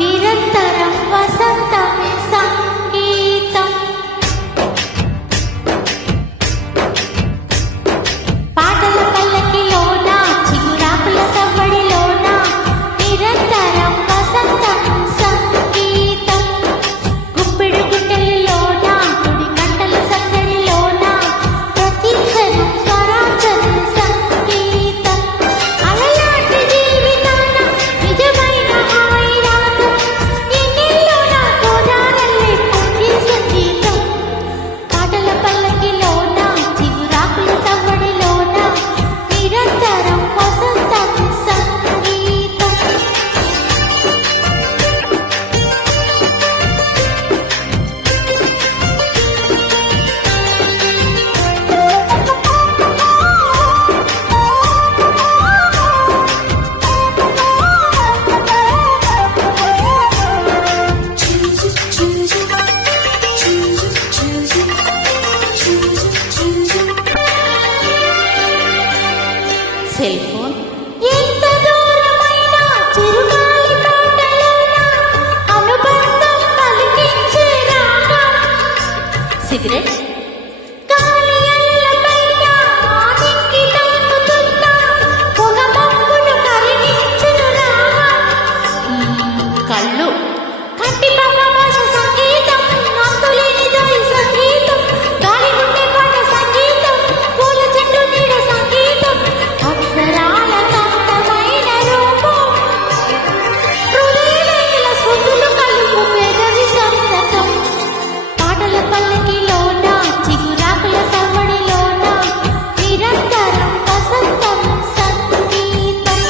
నిరంతరం వసంతమే సంగీతం. పాటల పల్లకిలోన చిగురాకుల సవ్వడిలోన నిరంతరం వసంతం సంగీతం. గుప్పిడి గుండెలలోన గుడి గంటల సందడిలోన ప్రతి క్షణం స్వరాంజలి సంగీతం. అలలాంటి జీవితాన నిజమైన పాటల పల్లకిలోన చిగురాకుల సవ్వడిలోన నిరంతరం వసంతం సంగీతం. సెల్ ఫోన్ ఎంత దూరమైనా చిరుగాలి తోటలోన అనుబంధం పలికించే రాగం. సిగరెట్ గాలి అల్లపైన ఆదికి తాకుతున్న పొగ మబ్బును కరిగించును రాగం. కళ్ళు కంటి పాప భాష సంగీతం, అంతులేని దారి సంగీతం, గాలి గుండె పాట సంగీతం, పూల చెట్టు నీడ సంగీతం, అక్షరాల కాంతమైన రూపం, హృదయవేల శృతులు కలుపు పెదవి సంతకం. పాటల పల్లకిలోన చిగురాకుల సవ్వడిలోన నిరంతరం వసంతం సంగీతం.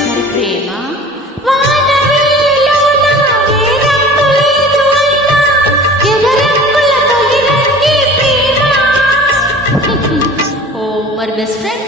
మరి ప్రేమ వానవిల్లులోన ఏ రంగు లేదు అయినా ఎర్ర రంగుల తొలి రంగే ప్రేమ. ఓ మరి బెస్ట్ ఫ్రెండ్